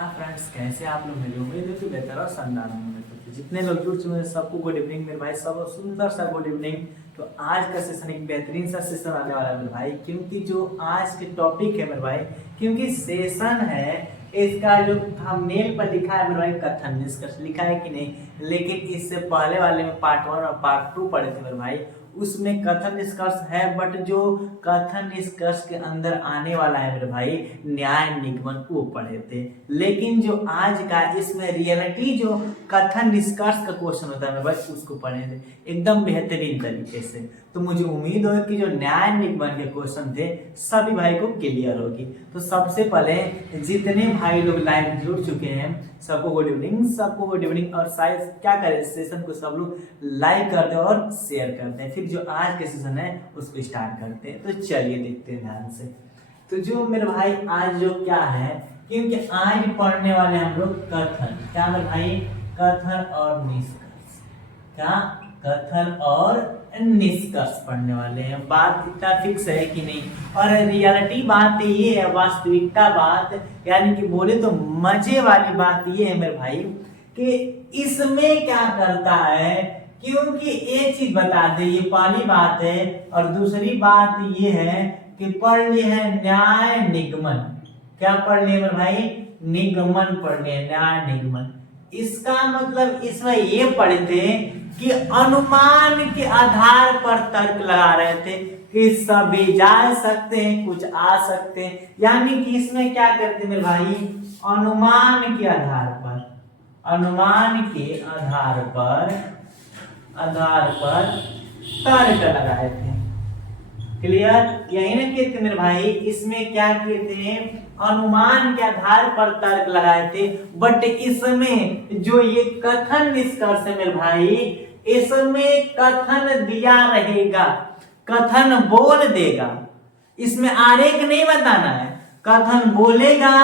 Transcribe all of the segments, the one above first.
Friends, कैसे आप लोग? मेरी उम्मीद है कि बेहतर और शानदार होंगे। तो जितने लोग जुड़ चुके हैं सबको गुड इवनिंग मेरे भाई, सब सुंदर सा गुड इवनिंग। तो आज का सेशन एक बेहतरीन सा सेशन आने वाला है मेरे भाई, क्योंकि जो आज के टॉपिक है मेरे भाई, क्योंकि सेशन है इसका जो थंबनेल पर लिखा है मेरे भाई कथन निष्कर्ष लिखा है कि नहीं, लेकिन इससे पहले वाले में पार्ट 1 और पार्ट 2 पढ़े थे मेरे भाई, उसमें कथन निष्कर्ष है। बट जो कथन निष्कर्ष के अंदर आने वाला है मेरे भाई न्याय निगमन, वो पढ़े थे। लेकिन जो आज का इसमें रियलिटी जो कथन निष्कर्ष का क्वेश्चन होता है मेरे भाई, उसको पढ़े थे एकदम बेहतरीन तरीके से। तो मुझे उम्मीद है कि जो न्याय निगमन के क्वेश्चन थे सभी भाई को क्लियर होगी। तो सबसे पहले जितने भाई लोग लाइव जुड़ चुके हैं सबको गुड इवनिंग, सबको गुड इवनिंग। और शायद क्या करें, सेशन को सब लोग लाइक कर दे और शेयर करते हैं, फिर जो आज के सेशन है उसको स्टार्ट करते हैं। तो चलिए देखते हैं ध्यान से। तो जो मेरे भाई आज जो क्या है, क्योंकि आज पढ़ने वाले हम लोग कथन, क्या मेरे भाई, कथन और निष्कर्ष। क्या कथन और निष्कर्ष पढ़ने वाले हैं। बात इतना फिक्स है कि नहीं, और रियलिटी बात ये है, वास्तविकता बात, यानी कि बोले तो मजे वाली बात ये है मेरे भाई कि इसमें क्या करता है, क्योंकि एक चीज बता दे, ये पहली बात है। और दूसरी बात ये है कि पढ़ लिए है न्याय निगमन। क्या पढ़ लिए मेरे भाई? निगमन पढ़ लिए, न्याय निगमन। इसका मतलब इसमें ये पढ़े थे कि अनुमान के आधार पर तर्क लगा रहे थे कि सभी जा सकते हैं, कुछ आ सकते हैं। यानी कि इसमें क्या करते मेरे भाई, अनुमान के आधार पर, अनुमान के आधार पर तर्क लगाए थे। क्लियर? यही ना कहते मेरे भाई, इसमें क्या किए थे, अनुमान के आधार पर तर्क लगाए थे। बट इसमें जो ये कथन निष्कर्ष है मेरे भाई, इसमें कथन दिया रहेगा, कथन बोल देगा, इसमें आरेख नहीं बताना है। कथन बोलेगा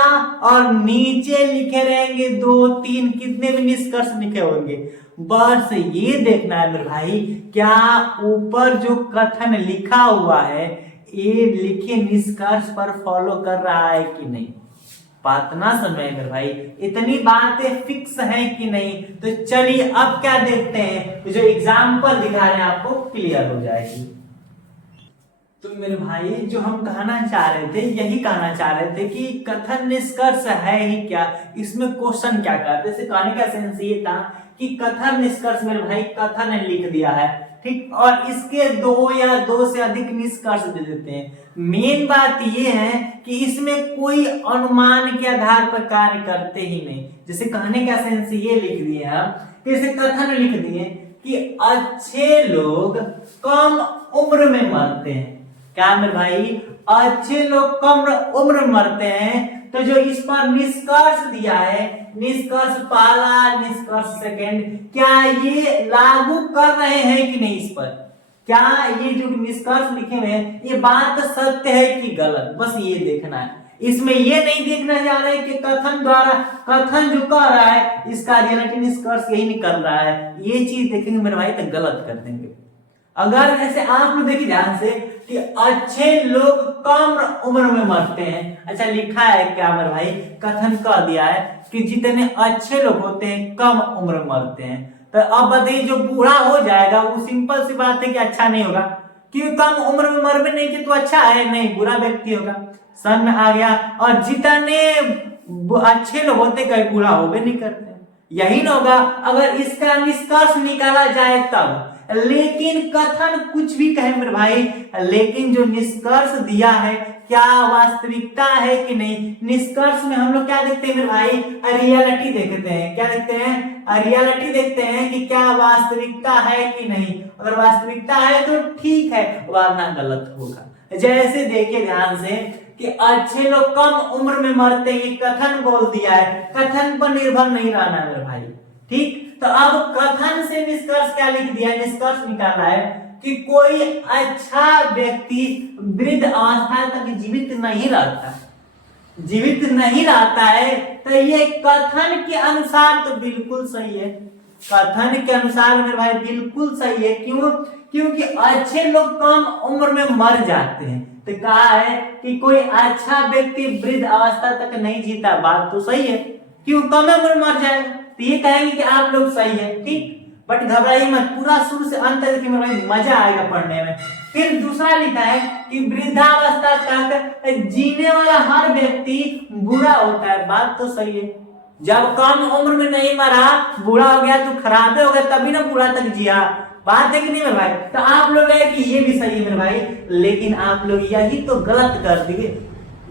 और नीचे लिखे रहेंगे 2-3 कितने भी निष्कर्ष लिखे होंगे। बस ये देखना है मेरे भाई, क्या ऊपर जो कथन लिखा हुआ है ये लिखे निष्कर्ष पर फॉलो कर रहा है कि नहीं। बात ना समय मेरे भाई, इतनी बातें फिक्स है कि नहीं। तो चलिए अब क्या देखते हैं, तो जो एग्जाम्पल दिखा रहे हैं आपको क्लियर हो जाएगी। तो मेरे भाई जो हम कहना चाह रहे थे, यही कहना चाह रहे थे कि कथन निष्कर्ष है ही क्या, इसमें क्वेश्चन क्या करते। जैसे कहने का सेंस ये था कि कथन निष्कर्ष मेरे भाई कथन लिख दिया है, ठीक, और इसके 2 या 2 से अधिक निष्कर्ष दे देते हैं। मेन बात ये है कि इसमें कोई अनुमान के आधार पर कार्य करते ही नहीं। जैसे कहने का सेंस ये लिख दिए हम, जैसे कथन लिख दिए कि अच्छे लोग कम उम्र में मरते हैं। क्या मेरे भाई, अच्छे लोग कम उम्र मरते हैं। तो जो इस पर निष्कर्ष दिया है, निष्कर्ष पहला, निष्कर्ष सेकंड, क्या ये लागू कर रहे हैं कि नहीं इस पर? क्या ये जो निष्कर्ष लिखे हुए हैं ये बात सत्य है कि गलत, बस ये देखना है। इसमें ये नहीं देखना जा रहा है कि कथन द्वारा, कथन जो कह रहा है इसका रियलिटी निष्कर्ष यही निकल रहा है। ये चीज देखेंगे मेरे भाई तो गलत कर देंगे। अगर ऐसे आप लोग देखिए ध्यान से कि अच्छे लोग कम उम्र में मरते हैं, अच्छा लिखा है क्या मेरे भाई, कथन कह दिया है कि जितने अच्छे लोग होते हैं कम उम्र में मरते हैं। तो अब बताइए जो बूढ़ा हो जाएगा वो सिंपल सी बात है कि अच्छा नहीं होगा, क्योंकि कम उम्र में मर भी नहीं कि तो अच्छा है नहीं, बुरा व्यक्ति होगा। समझ में आ गया? और जितने अच्छे लोग होते कहीं बूढ़ा हो भी नहीं करते, यही ना होगा अगर इसका निष्कर्ष निकाला जाए तब। लेकिन कथन कुछ भी कहे मेरे भाई, लेकिन जो निष्कर्ष दिया है क्या वास्तविकता है कि नहीं। निष्कर्ष में हम लोग क्या देखते हैं मेरे भाई, रियलिटी देखते हैं। क्या देखते हैं? रियलिटी देखते हैं कि क्या वास्तविकता है कि नहीं। अगर वास्तविकता है तो ठीक है, वरना गलत होगा। जैसे देखिए ध्यान से कि अच्छे लोग कम उम्र में मरते हैं, कथन बोल दिया है, कथन पर निर्भर नहीं रहना मेरे भाई, ठीक। तो अब कथन से निष्कर्ष क्या लिख दिया, निष्कर्ष निकाला है कि कोई अच्छा व्यक्ति वृद्ध अवस्था तक जीवित नहीं रहता, जीवित नहीं रहता है। तो ये कथन के अनुसार तो बिल्कुल सही है, कथन के अनुसार मेरे भाई बिल्कुल सही है। क्यों? क्योंकि अच्छे लोग कम उम्र में मर जाते हैं। तो कहा है कि कोई अच्छा व्यक्ति वृद्ध अवस्था तक नहीं जीता, बात तो सही है। क्यों, कम उम्र मर जाएगा, तो ये कहेंगे कि आप लोग सही है, ठीक। बट घबराइए मत, पूरा शुरू से अंत तक मेरे मजा आएगा पढ़ने में। फिर दूसरा लिखा है कि वृद्धावस्था तक जीने वाला हर व्यक्ति बुरा होता है। बात तो सही है, जब कम उम्र में नहीं मरा, बूढ़ा हो गया तो खराब हो गया, तभी ना बूढ़ा तक जिया। बात है कि नहीं मेरे भाई? तो आप लोग है कि ये भी सही है मेरे भाई, लेकिन आप लोग यही तो गलत कर दिए,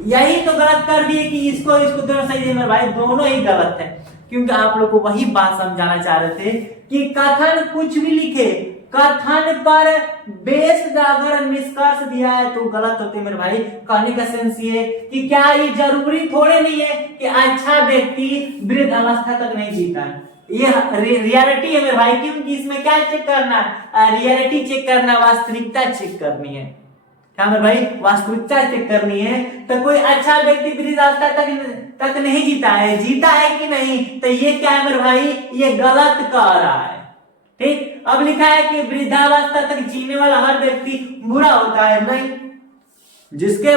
यही तो गलत कर दिए कि इसको दोनों सही है मेरे भाई, दोनों ही गलत है। क्योंकि आप लोग को वही बात समझाना चाह रहे थे कि कथन कुछ भी लिखे, कथन पर बेस्ड अगर निष्कर्ष दिया है तो गलत होते मेरे भाई। कहने का सेंस ये कि क्या ये जरूरी थोड़े नहीं है कि अच्छा व्यक्ति वृद्ध अवस्था तक नहीं जीता है, ये रियलिटी है मेरे भाई। क्योंकि इसमें क्या चेक करना, रियलिटी चेक करना, वास्तविकता चेक करनी है। क्या मेरे भाई? वास्तविकता चेक करनी है। तो कोई अच्छा व्यक्ति वृद्धावस्था तक नहीं जीता है, जीता है कि नहीं, तो ये क्या है मेरे भाई? ये गलत कह रहा है, ठीक। अब लिखा है कि वृद्धावस्था तक जीने वाला हर व्यक्ति बुरा होता है, नहीं। जिसके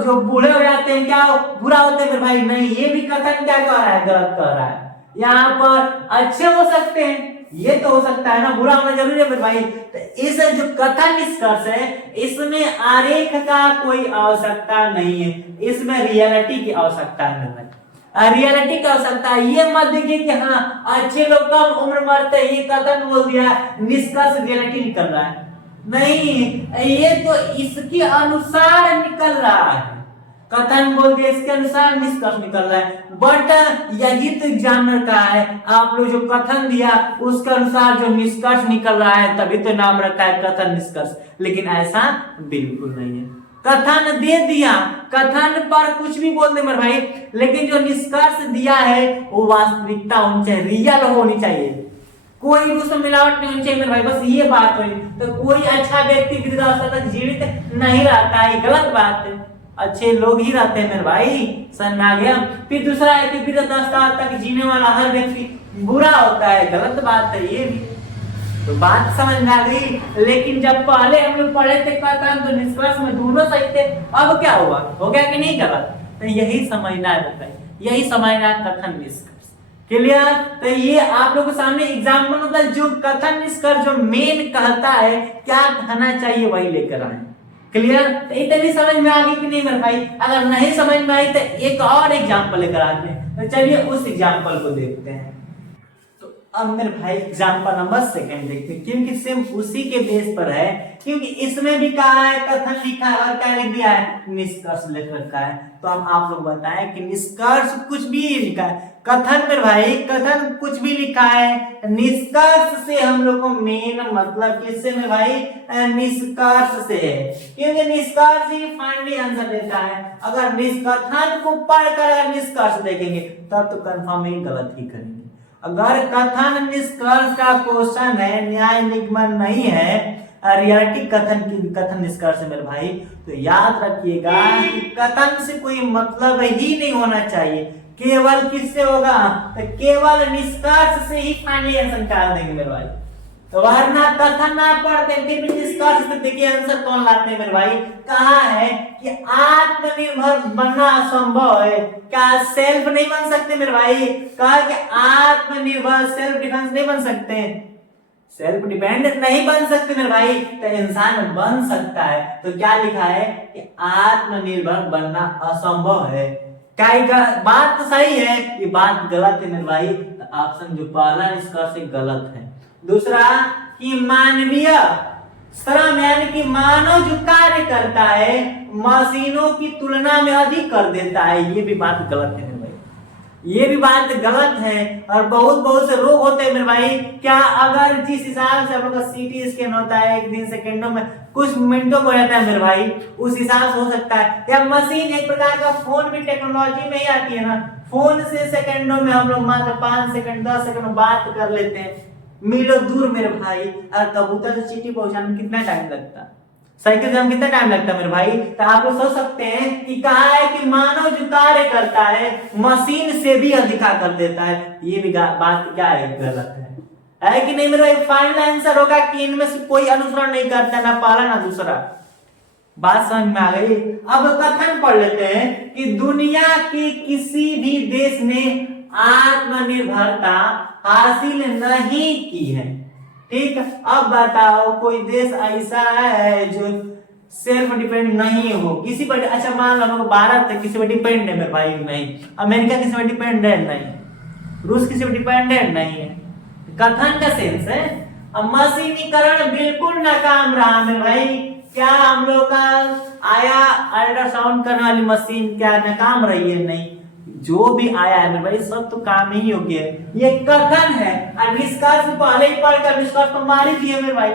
जो बूढ़े हो जाते हैं क्या बुरा होते हैं मेरे भाई? नहीं। ये भी कथन क्या कह रहा है? गलत कह रहा है। यहाँ पर अच्छे हो सकते हैं, ये तो हो सकता है ना, बुरा होना जरूरी है मेरे भाई। तो इस जो कथन निष्कर्ष है, इसमें आरेख का कोई आवश्यकता नहीं है, इसमें रियलिटी की आवश्यकता है मेरे भाई, रियलिटी की आवश्यकता है। ये मत देखिए कि हाँ अच्छे लोग कम उम्र मरते हैं, ये कथन बोल दिया, निष्कर्ष रियलिटी निकल रहा है, नहीं। ये तो इसके अनुसार निकल रहा है, कथन बोल दिया इसके अनुसार निष्कर्ष निकल रहा है। बट यही तो एग्जामिनर का है, आप लोग जो कथन दिया उसके अनुसार जो निष्कर्ष निकल रहा है, तभी तो नाम रखा है कथन निष्कर्ष। लेकिन ऐसा बिल्कुल नहीं है, कथन दे दिया, कथन पर कुछ भी बोल दे मेरे भाई, लेकिन जो निष्कर्ष दिया है वो वास्तविकता होनी चाहिए, रियल होनी चाहिए, कोई उसमें मिलावट नहीं होनी चाहिए मेरे भाई, बस ये बात हुई। तो कोई अच्छा व्यक्ति वृद्धावस्था तक जीवित नहीं रहता है, गलत बात है, अच्छे लोग ही रहते हैं मेरे भाई, समझ आ गया। फिर दूसरा है कि वृद्धावस्था तक जीने वाला हर व्यक्ति बुरा होता है, गलत बात है ये भी। तो बात समझ में आ गई। लेकिन जब पहले हम लोग पढ़े थे कथन तो निष्कर्ष में दोनों सही थे, अब क्या हुआ, हो गया कि नहीं गलत? तो यही समझना है, यही समझना है कथन निष्कर्ष, क्लियर? तो ये आप लोगों के सामने एग्जाम्पल मतलब जो कथन निष्कर्ष जो मेन कहता है क्या कहना चाहिए वही लेकर आए, क्लियर? तो इतनी समझ में आ गई कि नहीं मेरे भाई? अगर नहीं समझ में आई तो एक और एग्जाम्पल लेकर आते हैं, तो चलिए उस एग्जाम्पल को देखते हैं। अब मेरे भाई एग्जाम्पल नंबर 2 देखते हैं, क्योंकि सेम उसी के बेस पर है, क्योंकि इसमें भी कहा है कथन लिखा है और क्या लिख दिया है, निष्कर्ष लिख रखा है। तो हम आप लोग बताएं कि निष्कर्ष कुछ भी लिखा है, कथन मेरे भाई कथन कुछ भी लिखा है, निष्कर्ष से हम लोग को मेन मतलब किससे मेरे भाई, निष्कर्ष से है, क्योंकि निष्कर्ष ही फाइनली आंसर देता है। अगर कथन को पढ़कर अगर निष्कर्ष देखेंगे तब तो कंफर्म ही गलत ही करेंगे। अगर कथन निष्कर्ष का क्वेश्चन है, न्याय निगमन नहीं है, रियलिटी कथन निष्कर्ष है मेरे भाई, तो याद रखिएगा कि कथन से कोई मतलब ही नहीं होना चाहिए, केवल किससे होगा, तो केवल निष्कर्ष से ही फाइनल आंसर निकाल देंगे मेरे भाई। तो वरना कथन ना पढ़ते फिर भी निष्कर्ष से देखिए आंसर कौन लाते हैं मेरे भाई। कहा है कि आत्मनिर्भर बनना असंभव है, क्या सेल्फ नहीं बन सकते मेरे भाई? कहा कि आत्मनिर्भर सेल्फ डिफेंस नहीं बन सकते, सेल्फ डिपेंडेंट नहीं बन सकते मेरे भाई, तो इंसान बन सकता है। तो क्या लिखा है कि आत्मनिर्भर बनना असंभव है। क्या बात तो सही है, ये बात गलत है मेरे भाई, तो ऑप्शन जो पहला निष्कर्ष गलत है। दूसरा कि मानवीय श्रम यानी कि मानव जो कार्य करता है मशीनों की तुलना में अधिक कर देता है, ये भी बात गलत है मेरे भाई, ये भी बात गलत है। और बहुत से रोग होते हैं मेरे भाई, क्या अगर जिस हिसाब से हम लोग का सीटी स्कैन होता है 1 दिन सेकंडों में, कुछ मिनटों में हो जाता है मेरे भाई, उस हिसाब से हो सकता है। या मशीन एक प्रकार का फोन भी टेक्नोलॉजी में ही आती है ना, फोन से सेकंडों में हम लोग मात्र 5 सेकंड 10 सेकंड बात कर लेते हैं, मीलों दूर मेरे भाई। और कबूतर से चिट्ठी पहुंचाने में कितना टाइम लगता, साइकिल जाने में कितना टाइम लगता है मेरे भाई? तो आप लोग सोच सकते हैं कि कहा है कि मानव जो कार्य करता है मशीन से भी अधिका कर देता है, ये भी बात क्या है, गलत है कि नहीं मेरे भाई? फाइनल आंसर होगा कि इनमें से कोई अनुसरण नहीं करता, ना पहला ना दूसरा। बात समझ में आ गई? अब कथन पढ़ लेते हैं कि दुनिया के किसी भी देश ने आत्मनिर्भरता हासिल नहीं की है। ठीक, अब बताओ कोई देश ऐसा है जो सेल्फ डिपेंड नहीं हो किसी पर। अच्छा मान लो भारत किसी पर डिपेंड है मेरे भाई, नहीं। अमेरिका किसी पर डिपेंडेंट नहीं, रूस किसी पर डिपेंडेंट नहीं है। कथन का सेंस है। अब मशीनीकरण बिल्कुल नाकाम रहा मेरे भाई। क्या हम लोग का आया अल्ट्रासाउंड करने वाली मशीन, क्या नाकाम रही है? नहीं, जो भी आया है मेरे भाई सब तो काम ही योग्य है। ये कथन है और निष्कर्ष पहले ही पढ़कर निष्कर्ष तो मार ही दिए मेरे भाई।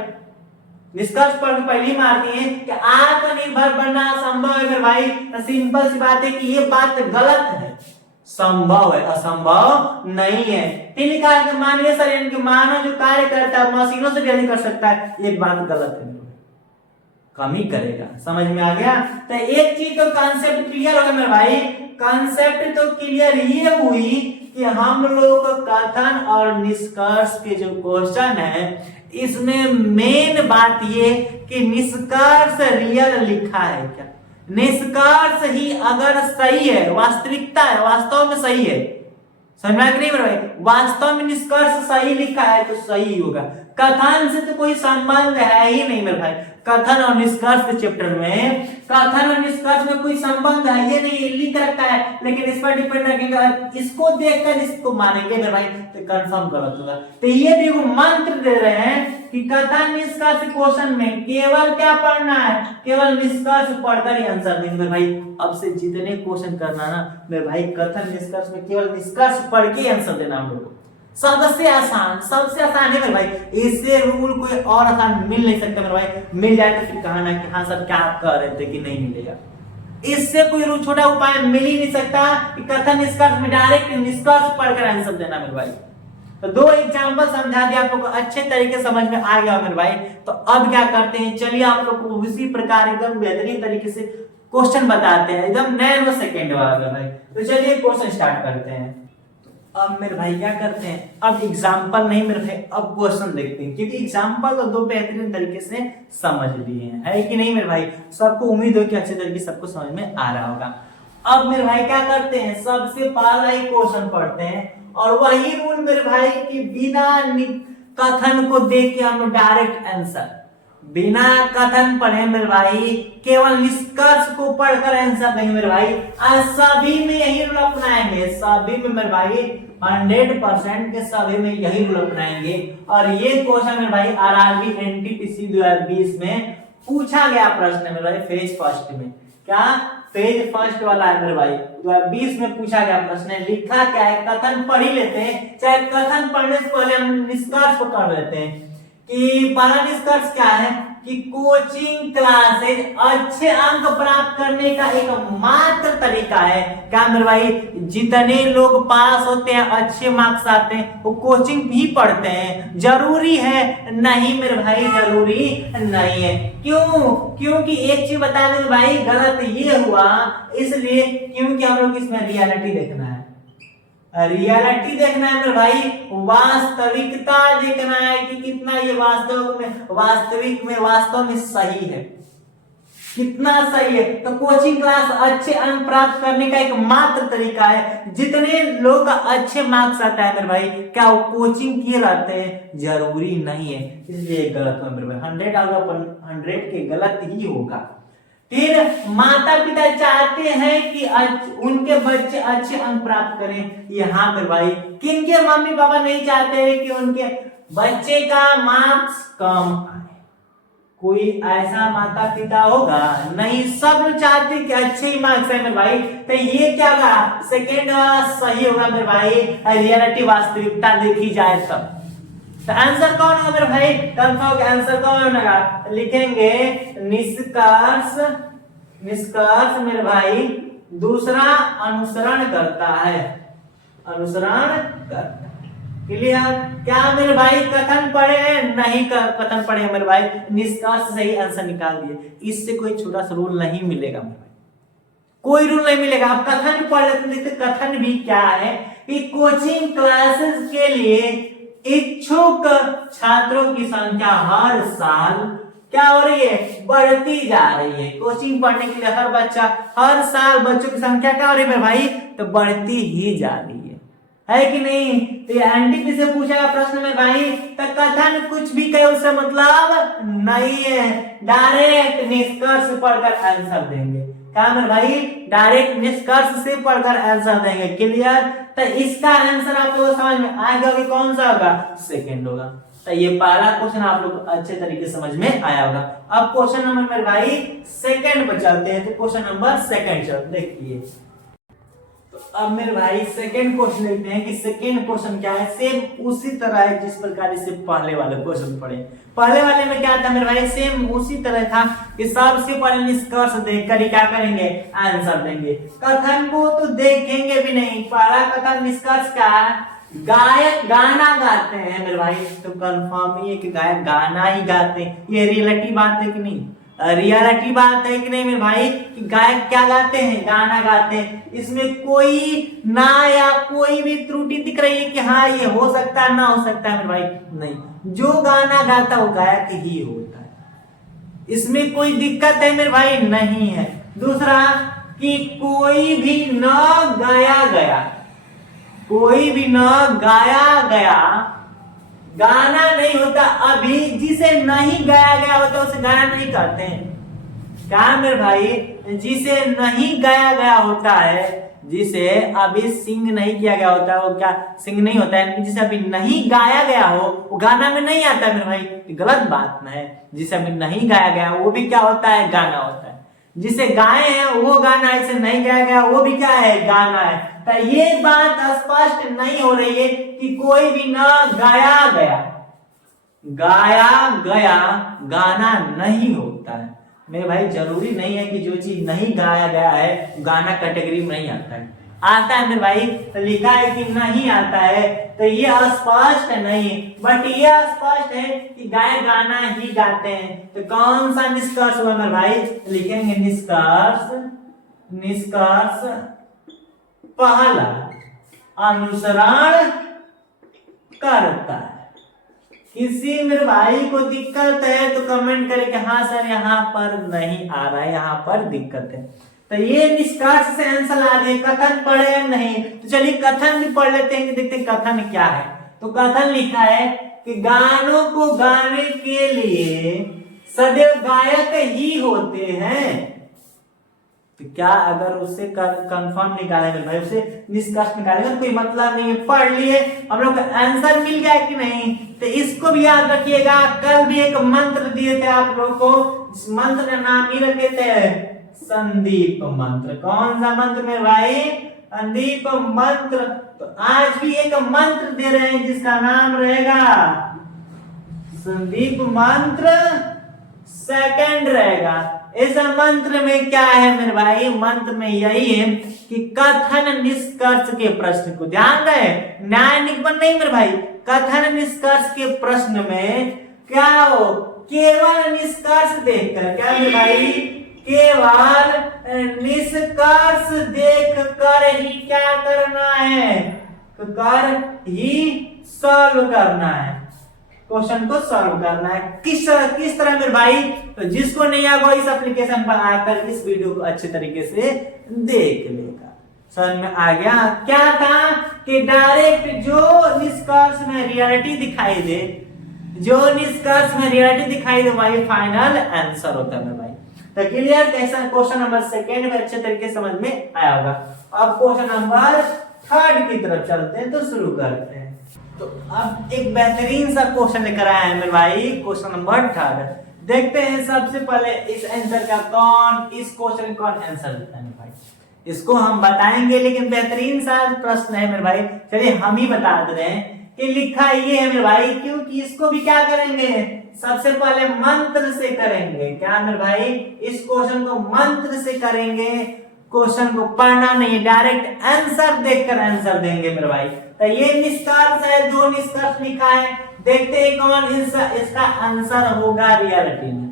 निष्कर्ष पढ़ पहले ही मार दिए कि आत्मनिर्भर बनना असंभव है मेरे भाई। तो सिंपल सी बात है कि ये बात गलत है। संभव है, असंभव नहीं है। लिखा है कि मानवीय शरीर के मानव जो कार्य करता है मशीनों से भी अधिक कर सकता है। ये बात गलत है, कम ही करेगा। समझ में आ गया? तो एक चीज तो कॉन्सेप्ट क्लियर हो गया मेरे भाई। कॉन्सेप्ट तो क्लियर ये हुई कि हम लोग कथन और निष्कर्ष के जो क्वेश्चन है इसमें मेन बात ये कि निष्कर्ष रियल लिखा है क्या। निष्कर्ष ही अगर सही है, वास्तविकता है, वास्तव में सही है, समझ में नहीं मेरे भाई, वास्तव में निष्कर्ष सही लिखा है तो सही होगा। कथन से तो कोई संबंध है ही नहीं मेरे भाई। कथन और निष्कर्ष के चैप्टर में कथन और निष्कर्ष में कोई संबंध है ये नहीं, लिख रखा है, लेकिन इस पर डिपेंड रखेगा, इसको देखकर इसको मानेंगे मेरे भाई तो कंफर्म गलत होगा। तो ये देखो मंत्र दे रहे हैं कि कथन निष्कर्ष क्वेश्चन में केवल क्या पढ़ना है, केवल निष्कर्ष पढ़कर ही आंसर देंगे मेरे भाई। अब से जितने क्वेश्चन करना ना मेरे भाई कथन निष्कर्ष में केवल निष्कर्ष पढ़ के आंसर देना हम लोग को। सबसे आसान, सबसे आसान है मेरे भाई। इससे रूल कोई और आसान मिल नहीं सकता मेरे भाई। मिल जाए तो फिर कहना कि हाँ सर क्या आप कह रहे थे कि नहीं मिलेगा। इससे कोई छोटा उपाय मिल ही नहीं सकता कि कथन निष्कर्ष में डायरेक्ट निष्कर्ष पढ़कर आंसर देना मेरे भाई। तो दो एग्जाम्पल समझा दिया आप लोग को, अच्छे तरीके समझ में आ गया मेरे भाई। तो अब क्या करते हैं, चलिए आप लोग को उसी प्रकार एकदम बेहतरीन तरीके से क्वेश्चन बताते हैं, एकदम नैनो सेकेंड वाला भाई। तो चलिए क्वेश्चन स्टार्ट करते हैं। अब मेरे भाई क्या करते हैं, अब एग्जाम्पल नहीं मेरे भाई, अब क्वेश्चन देखते हैं, क्योंकि एग्जाम्पल तो दो बेहतरीन तरीके से समझ लिए हैं, है कि नहीं मेरे भाई। सबको उम्मीद हो कि अच्छे तरीके से सबको समझ में आ रहा होगा। अब मेरे भाई क्या करते हैं, सबसे पहला ही क्वेश्चन पढ़ते हैं और वही रूल मेरे भाई कि बिना कथन को देख के हम डायरेक्ट आंसर, बिना कथन पढ़े मेरे भाई केवल निष्कर्ष को पढ़कर आंसर देंगे मेरे भाई। आज सभी में यही रूल अपनाएंगे, सभी में मेरे भाई 100% के सभी में यही रूल अपनाएंगे। और ये क्वेश्चन मेरे भाई आरआरबी एनटीपीसी 2020 में पूछा गया प्रश्न है मेरे भाई, फेज फर्स्ट में। क्या फेज फर्स्ट वाला है मेरे भाई, 2020 में पूछा गया प्रश्न है। लिखा क्या है, कथन पढ़ ही लेते हैं, चाहे कथन पढ़ने से पहले हम निष्कर्ष को कर लेते हैं। कि पहला निष्कर्ष क्या है कि कोचिंग क्लासेज अच्छे अंक प्राप्त करने का एक मात्र तरीका है। क्या मेरे भाई, जितने लोग पास होते हैं, अच्छे मार्क्स आते हैं, वो कोचिंग भी पढ़ते हैं। जरूरी है? नहीं मेरे भाई, जरूरी नहीं है। क्यों? क्योंकि एक चीज बता दें भाई, गलत ये हुआ इसलिए क्योंकि हम लोग इसमें रियलिटी देखना है, रियलिटी देखना है मेरे भाई, वास्तविकता देखना है कि कितना ये वास्तव में सही है, कितना सही है। तो कोचिंग क्लास अच्छे अंक प्राप्त करने का एक मात्र तरीका है। जितने लोग का अच्छे मार्क्स आता है मेरे भाई, क्या वो कोचिंग किए रहते हैं? जरूरी नहीं है, इसलिए गलत है मेरे भाई। 100 के गलत ही होगा। फिर माता पिता चाहते हैं कि उनके बच्चे अच्छे अंक प्राप्त करें। यहाँ मेरे भाई किनके मम्मी पापा नहीं चाहते हैं कि उनके बच्चे का मार्क्स कम आए? कोई ऐसा माता पिता होगा? नहीं, सब लोग चाहते हैं कि अच्छे ही मार्क्स आए मेरे भाई। तो ये क्या होगा, सेकेंड सही होगा मेरे भाई। रियलिटी वास्तविकता देखी जाए तब। तो आंसर कौन होगा मेरे भाई, कंफर्म आंसर कौन होगा? लिखेंगे निष्कर्ष, निष्कर्ष मेरे भाई दूसरा अनुसरण करता है, अनुसरण करता है। क्लियर? क्या मेरे भाई कथन पढ़े हैं? नहीं कथन पढ़े हैं मेरे भाई, निष्कर्ष से ही आंसर निकाल दिए। इससे कोई छोटा सा रूल नहीं मिलेगा मेरे भाई, कोई रूल नहीं मिलेगा। आप कथन पढ़ लेते, कथन भी क्या है कि कोचिंग क्लासेस के लिए इच्छुक छात्रों की संख्या हर साल क्या हो रही है, बढ़ती जा रही है। कोचिंग पढ़ने के लिए हर साल बच्चों की संख्या क्या हो रही है मेरे भाई, तो बढ़ती ही जा रही है। है कि नहीं? तो ये एंटी से पूछा प्रश्न में भाई, तो कथन कुछ भी कहे उससे मतलब नहीं है, डायरेक्ट निष्कर्ष पढ़कर आंसर देंगे। क्या मेरे भाई? डायरेक्ट निष्कर्ष से पढ़कर आंसर देंगे। क्लियर? तो इसका आंसर आप लोग समझ में आ गया कि कौन सा होगा? सेकंड होगा। तो ये पहला क्वेश्चन आप लोग अच्छे तरीके से समझ में आया होगा। अब क्वेश्चन नंबर मेरे भाई सेकंड पर चलते हैं। तो क्वेश्चन नंबर सेकंड चलते देखिए। तो अब मेरे भाई सेकंड क्वेश्चन देखते हैं कि सेकंड क्वेश्चन क्या है। सेम उसी तरह है जिस प्रकार से पहले वाले क्वेश्चन पढ़े। पहले वाले में क्या था मेरे भाई? सेम उसी तरह था कि सबसे पहले निष्कर्ष देखकर ही क्या करेंगे? आंसर देंगे। कथन को तो देखेंगे भी नहीं। पहला कथन निष्कर्ष का, गायक गाना गाते हैं मेरे भाई, तो कंफर्म ही है कि गायक गाना ही गाते हैं। ये रियलिटी बात है कि नहीं? रियलिटी बात है कि नहीं मेरे भाई कि गायक क्या गाते हैं? गाना गाते हैं। इसमें कोई ना या कोई भी त्रुटि दिख रही है कि हाँ ये हो सकता है ना हो सकता है मेरे भाई? नहीं, जो गाना गाता है वो गायक ही होता है। इसमें कोई दिक्कत है मेरे भाई? नहीं है। दूसरा कि कोई भी न गाया गया, कोई भी न गाया गया गाना नहीं होता। अभी जिसे नहीं गाया गया होता उसे गाना नहीं कहते हैं। क्या मेरे भाई? जिसे नहीं गाया गया होता है, जिसे अभी सिंग नहीं किया गया होता है, वो क्या सिंग नहीं होता है? जिसे अभी नहीं गाया गया हो वो गाना में नहीं आता है मेरे भाई। गलत बात ना है। जिसे अभी नहीं गाया गया वो भी क्या होता है? गाना होता है। जिसे गाए हैं वो गाना है, इसे नहीं गाया गया वो भी क्या है? गाना है। तो ये बात स्पष्ट नहीं हो रही है कि कोई भी न गाया गया, गाया गया गाना नहीं होता है मेरे भाई। जरूरी नहीं है कि जो चीज नहीं गाया गया है गाना कैटेगरी में नहीं आता है। आता है मेरे भाई। तो लिखा है कि नहीं आता है, तो ये स्पष्ट नहीं, बट ये स्पष्ट है कि गायक गाना ही गाते हैं। तो कौन सा निष्कर्ष हुआ मेरे भाई? लिखेंगे निष्कर्ष, निष्कर्ष पहला अनुसरण करता है। किसी मेरे भाई को दिक्कत है तो कमेंट करें कि हाँ सर यहाँ पर नहीं आ रहा है, यहाँ पर दिक्कत है। तो ये निष्कर्ष से आंसर आ रहे। कथन पढ़े नहीं तो चलिए कथन भी पढ़ लेते हैं कि देखते हैं कथन क्या है। तो कथन लिखा है कि गानों को गाने के लिए सदैव गायक ही होते हैं। तो क्या अगर उससे कंफर्म निकालेंगे भाई, उसे निष्कर्ष निकालेंगे, कोई मतलब नहीं है। पढ़ लिए, हम लोग का आंसर मिल गया कि नहीं? तो इसको भी याद रखिएगा। कल भी एक मंत्र दिए थे आप लोग को, इस मंत्र का नाम ही रखे थे संदीप मंत्र। कौन सा मंत्र मेरे भाई? संदीप मंत्र। तो आज भी एक मंत्र दे रहे हैं जिसका नाम रहेगा संदीप मंत्र सेकंड रहेगा। इस मंत्र में क्या है मेरे भाई? मंत्र में यही है कि कथन निष्कर्ष के प्रश्न को, ध्यान रहे, न्याय निगमन नहीं मेरे भाई, कथन निष्कर्ष के प्रश्न में क्या हो? केवल निष्कर्ष देखकर, क्या मेरे भाई? केवल निष्कर्ष देख कर ही क्या करना है? कर ही सॉल्व करना है, क्वेश्चन को सॉल्व करना है। किस तरह मेरे भाई? तो जिसको नहीं आएगा इस एप्लीकेशन पर आकर इस वीडियो को अच्छे तरीके से देख लेगा। समझ में आ गया? क्या था कि डायरेक्ट जो निष्कर्ष में रियलिटी दिखाई दे, जो निष्कर्ष में रियलिटी दिखाई दे वही फाइनल आंसर होता है मेरे भाई। तो क्लियर? कैसा क्वेश्चन नंबर सेकेंड में अच्छे तरीके से समझ में आया होगा। अब क्वेश्चन नंबर थर्ड की तरफ चलते हैं, तो शुरू करते हैं। तो अब एक बेहतरीन सा क्वेश्चन लेकर आए हैं मेरे भाई, क्वेश्चन नंबर थर्ड। देखते हैं सबसे पहले इस आंसर का इस क्वेश्चन का कौन आंसर देता है मेरे भाई, इसको हम बताएंगे। लेकिन बेहतरीन सा प्रश्न है मेरे भाई, चलिए हम ही बता दे रहे हैं कि लिखा ये है मेरे भाई, क्योंकि इसको भी क्या करेंगे? सबसे पहले मंत्र से करेंगे। क्या मेरे भाई? इस क्वेश्चन को मंत्र से करेंगे। क्वेश्चन को पढ़ना नहीं, डायरेक्ट आंसर देखकर आंसर देंगे मेरे भाई। तो ये निष्कर्ष है, दो निष्कर्ष लिखा है, देखते हैं कौन इसका आंसर होगा रियलिटी में।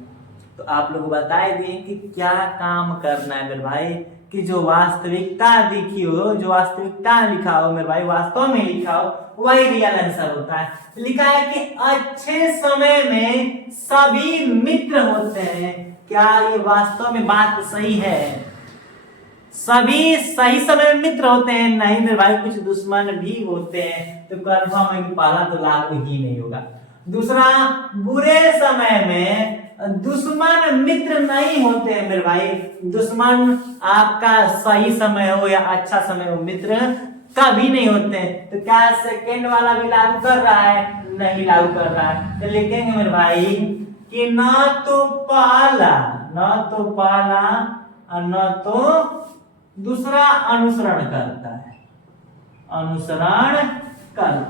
तो आप लोग बता दिए कि क्या काम करना है मेरे भाई, कि जो वास्तविकता दिखी हो, जो वास्तविकता लिखा हो मेरे भाई, वास्तव में लिखा हो वही रियल आंसर होता है। लिखा है कि अच्छे समय में सभी मित्र होते हैं। क्या ये वास्तव में बात सही है? सभी सही समय में मित्र होते हैं? नहीं मेरे भाई, कुछ दुश्मन भी होते हैं। तो कंफर्म है कि पहला तो लागू ही नहीं होगा। दूसरा, बुरे समय में दुश्मन मित्र नहीं होते हैं मेरे भाई। दुश्मन आपका सही समय हो या अच्छा समय हो, मित्र कभी नहीं होते हैं। तो क्या सेकेंड वाला भी लागू कर रहा है? नहीं लागू कर रहा है। तो लिखेंगे मेरे भाई कि न तो पहला और न तो दूसरा अनुसरण करता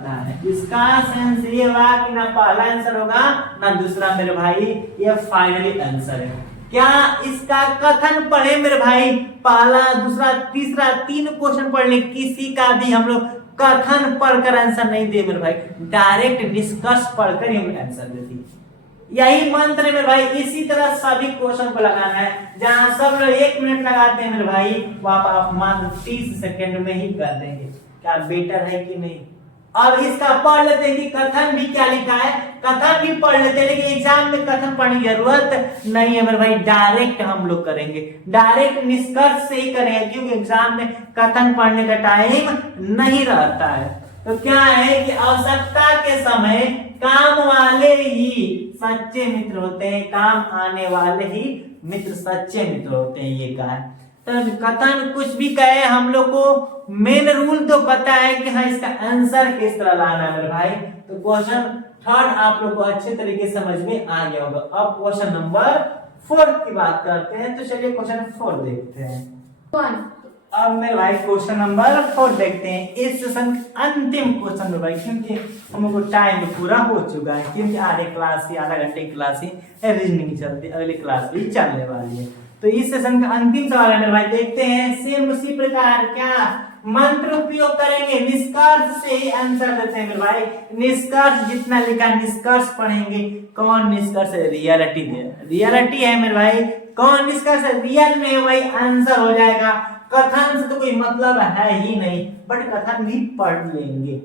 है, इसका सेंस ये हुआ कि ना पहला आंसर होगा ना दूसरा मेरे भाई, ये फाइनली आंसर है। क्या इसका कथन पढ़े मेरे भाई? पहला, दूसरा, तीसरा, 3 क्वेश्चन पढ़ ले, किसी का भी हम लोग कथन पढ़कर आंसर नहीं दे मेरे भाई, डायरेक्ट निष्कर्ष पढ़कर ही हम आंसर देती। यही मंत्र है मेरे भाई, इसी तरह सभी क्वेश्चन को लगाना है। जहां सब लोग 1 मिनट लगाते हैं मेरे भाई, वहां पर आप मात्र 30 सेकंड में ही कर देंगे। क्या बेटर है कि नहीं? अब इसका पढ़ लेते हैं कि कथन भी क्या लिखा है, कथन भी पढ़ लेते हैं। लेकिन एग्जाम में कथन पढ़ने की जरूरत नहीं है मेरे भाई, डायरेक्ट हम लोग करेंगे, डायरेक्ट निष्कर्ष से ही करेंगे, क्योंकि एग्जाम में कथन पढ़ने का टाइम नहीं रहता है। तो क्या है कि आवश्यकता के समय काम वाले ही सच्चे मित्र होते हैं, काम आने वाले ही मित्र सच्चे मित्र होते हैं, ये कहा है। तो कथन कुछ भी कहे, हम लोग को मेन रूल तो पता है कि हाँ इसका आंसर किस तरह लाना है मेरे भाई। तो क्वेश्चन 3 आप लोग को अच्छे तरीके से समझ में आ गया होगा। अब क्वेश्चन नंबर 4 की बात करते हैं। तो चलिए क्वेश्चन 4 देखते हैं। अब मेरे भाई क्वेश्चन नंबर 4 देखते हैं, इस सेशन अंतिम क्वेश्चन में भाई, क्योंकि हम लोग को टाइम पूरा हो चुका है, क्योंकि आधा घंटे की क्लास ही रीजनिंग चलती, अगली क्लास भी चलने वाली है। तो इस सेशन का अंतिम सवाल है मेरे भाई, देखते हैं। सेम उसी प्रकार क्या मंत्र उपयोग करेंगे, निष्कर्ष से ही आंसर देते हैं मेरे भाई। निष्कर्ष जितना लिखा निष्कर्ष पढ़ेंगे। कौन निष्कर्ष है? रियलिटी है मेरे भाई। कौन निष्कर्ष है? रियल में वही आंसर हो जाएगा। कथन से तो कोई मतलब है ही नहीं, बट कथन भी पढ़ लेंगे।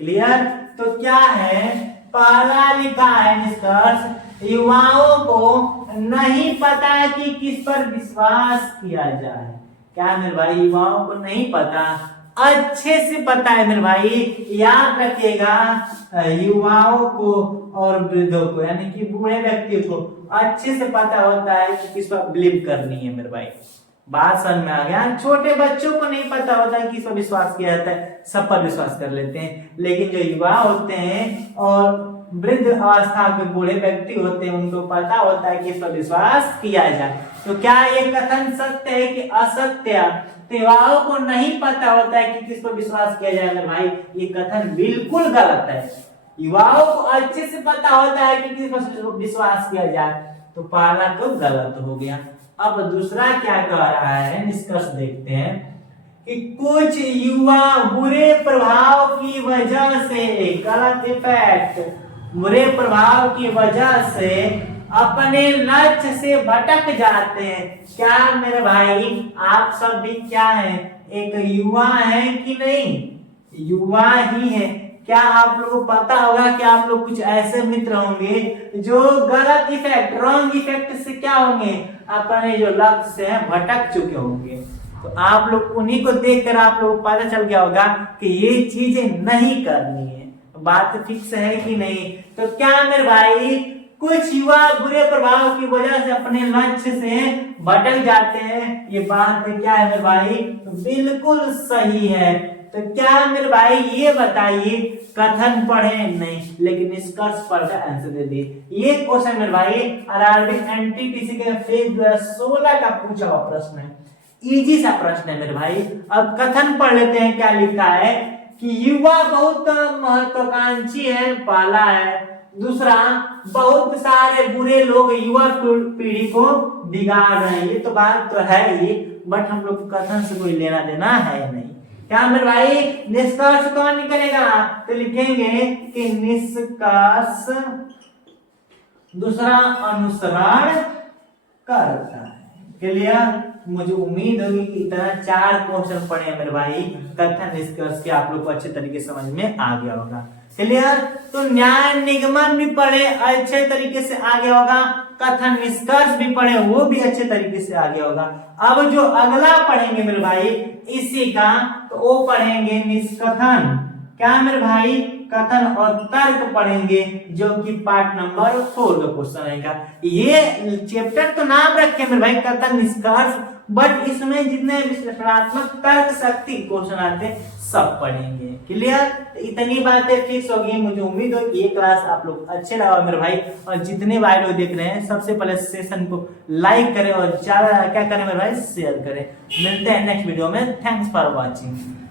क्लियर? तो क्या है, पहला लिखा है निष्कर्ष, युवाओं को नहीं पता कि किस पर विश्वास किया जाए। क्या मेरे भाई? युवाओं को नहीं पता, अच्छे से पता है मेरे भाई, याद रखिएगा। युवाओं को और वृद्धों को, यानी कि बूढ़े व्यक्तियों को अच्छे से पता होता है कि किस पर बिलीव करनी है मेरे भाई। बात समझ में आ गया? छोटे बच्चों को नहीं पता होता है किस पर विश्वास किया जाता है, सब पर विश्वास कर लेते हैं। लेकिन जो युवा होते हैं और वृद्ध अवस्था के बूढ़े व्यक्ति होते हैं, उनको पता होता है किस पर विश्वास किया जाए। तो क्या ये कथन सत्य है कि असत्य? युवाओं को नहीं पता होता है कि किस पर विश्वास किया जाए मेरे भाई, ये कथन बिल्कुल गलत है। युवाओं को अच्छे से पता होता है कि किस पर विश्वास किया जाए, तो पहला तो गलत हो गया। अब दूसरा क्या कह रहा है, निष्कर्ष देखते हैं कि कुछ युवा बुरे प्रभाव की वजह से, गलत इफेक्ट, बुरे प्रभाव की वजह से अपने लक्ष्य से भटक जाते हैं। क्या मेरे भाई आप सब भी क्या है, एक युवा है कि नहीं? युवा ही है। क्या आप लोगों को पता होगा कि आप लोग कुछ ऐसे मित्र होंगे जो गलत इफेक्ट, रॉन्ग इफेक्ट से क्या होंगे, अपने जो लक्ष्य से है भटक चुके होंगे। तो आप लोग उन्हीं को देखकर आप लोग को पता चल गया होगा कि ये चीजें नहीं करनी है। बात फिक्स है कि नहीं? तो क्या मेरे भाई कुछ युवा बुरे प्रभाव की वजह से अपने लक्ष्य से भटक जाते हैं, ये बात क्या है मेरे भाई? बिल्कुल सही है। तो क्या मेरे भाई ये बताइए, कथन पढ़े नहीं लेकिन निष्कर्ष पढ़कर आंसर दे दिए। ये क्वेश्चन मेरे भाई आरआरबी एनटीपीसी के फेज 2016 का पूछा हुआ प्रश्न है, इजी सा प्रश्न है मेरे भाई। अब कथन पढ़ लेते हैं। क्या लिखा है कि युवा बहुत महत्वाकांक्षी है, पहला है। दूसरा, बहुत सारे बुरे लोग युवा पीढ़ी को बिगाड़ रहे हैं, ये तो बात तो है ही, बट हम लोग कथन से कोई लेना देना है नहीं। क्या मेरे भाई निष्कर्ष कौन निकलेगा? तो लिखेंगे कि निष्कर्ष दूसरा अनुसरण करता है। क्लियर? मुझे उम्मीद होगी कि इतना 4 क्वेश्चन पढ़े हैं मेरे भाई कथन निष्कर्ष के आप लोग को अच्छे तरीके से समझ में आ गया होगा। क्लियर? तो न्याय निगमन भी पढ़े अच्छे तरीके से आ गया होगा, कथन निष्कर्ष भी पढ़े वो भी अच्छे तरीके से आ गया होगा। अब जो अगला पढ़ेंगे मेरे भाई इसी का, तो वो पढ़ेंगे निष्कथन, क्या मेरे भाई, कथन और तर्क पढ़ेंगे, जो कि पार्ट नंबर 4 का क्वेश्चन रहेगा। ये चैप्टर तो नाम रखे मेरे भाई कथन निष्कर्ष, बट इसमें जितने विश्लेषणात्मक तर्क शक्ति क्वेश्चन आते हैं सब पढ़ेंगे। क्लियर? तो इतनी बातें फिक्स होगी। मुझे उम्मीद है कि ये क्लास आप लोग अच्छे लगा मेरे भाई, और जितने भाई लोग देख रहे हैं सबसे पहले सेशन को लाइक करें और ज्यादा क्या करें मेरे भाई, शेयर करें। मिलते हैं नेक्स्ट वीडियो में। Thanks for watching.